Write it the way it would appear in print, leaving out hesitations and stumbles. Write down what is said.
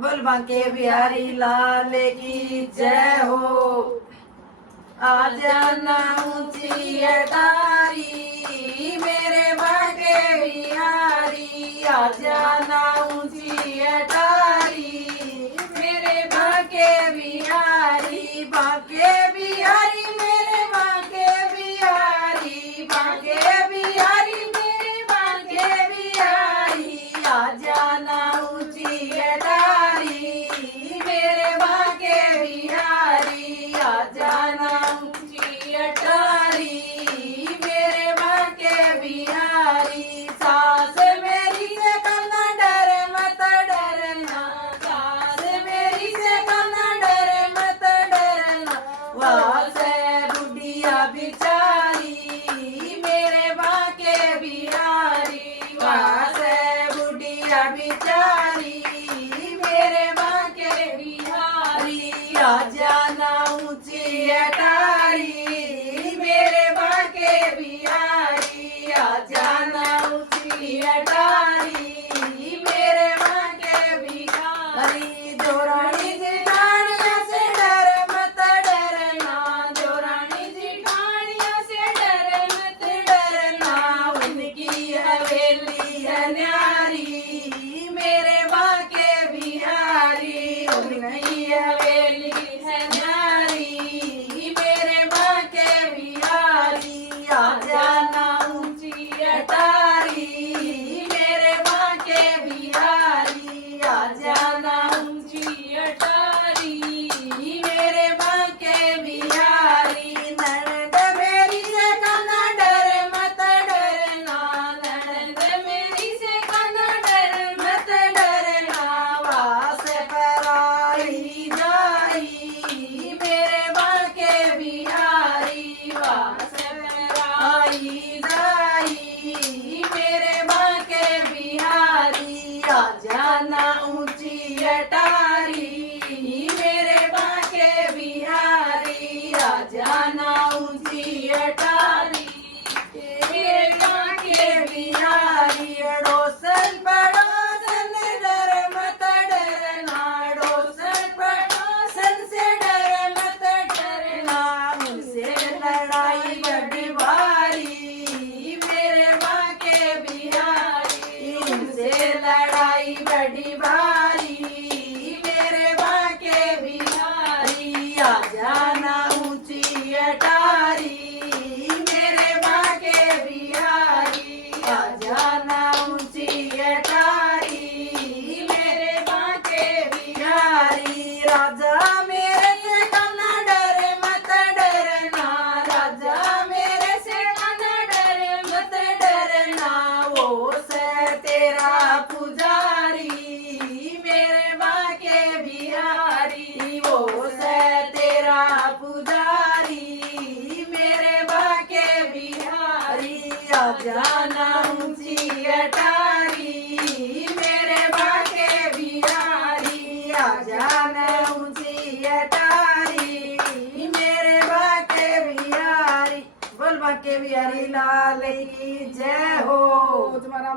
बोल बांके बिहारी लाल की जय हो। आ जाना ऊंची अटारी मेरे बांके बिहारी, आ जाना ऊंची अटारी मेरे बांके बिहारी। बांके बिहारी मेरे बांके बिहारी, बांके बिहारी मेरे बांके बिहारी। आ जाना ऊंची अटारी मेरे बांके बिहारी, आ जाना ऊंची अटारी मेरे बांके बिहारी। सास मेरी से कम न डर मत डरना, सास मेरी से कम न डर मत डरना। वहाँ से बुढ़िया बिचारी मेरे बांके बिहारी, वहाँ से बुढ़िया बिचारी मेरे बांके बिहारी। आ जाना ऊंची अटारी मेरे बांके बिहारी, आ जाना ऊंची अटारी मेरे बांके बिहारी। जोरानी जेठानिया से डर मत डरना, जोरानी जेठानिया से डर मत डरना। उनकी हवेली है न्यारी मेरे बांके बिहारी, उनकी हवेली है न्यारी मेरे बांके बिहारी। आ जाना ऊंची अटारी मेरे बांके बिहारी, आ जाना ऊंची अटारी मेरे बांके बिहारी। ननद मेरी से कम न डर मत डरना, ननद मेरी से कम न डर मत डरना। वास पराई जाई मेरे बांके बिहारी, वास पराई जाई मेरे बांके बिहारी। आ जाना ऊंची अटारी मेरे बांके बिहारी, आ जाना ऊंची अटारी मेरे बांके बिहारी। अड़ोसन पड़ोसन डर मत डरना, अड़ोसन पड़ोसन से डर मत डरना। मुझसे लड़ाई बड़ी भारी मेरे बांके बिहारी, मुझसे लड़ाई बड़ी भारी मेरे बांके बिहारी। आ जाना ऊंची अटारी मेरे बांके बिहारी, आ जाना ऊंची अटारी मेरे बांके बिहारी। राजा मेरे से कम न डर मत डरना, राजा मेरे से कम न डर मत डरना। वो से तेरा पुजारी मेरे बांके बिहारी, वो से तेरा पुजारी मेरे बांके बिहारी। आ जाना ऊंची अटारी मेरे बांके बिहारी, आ जाना ऊंची अटारी मेरे बांके बिहारी। बोल बांके बिहारी लाल की जय हो। तुम्हारा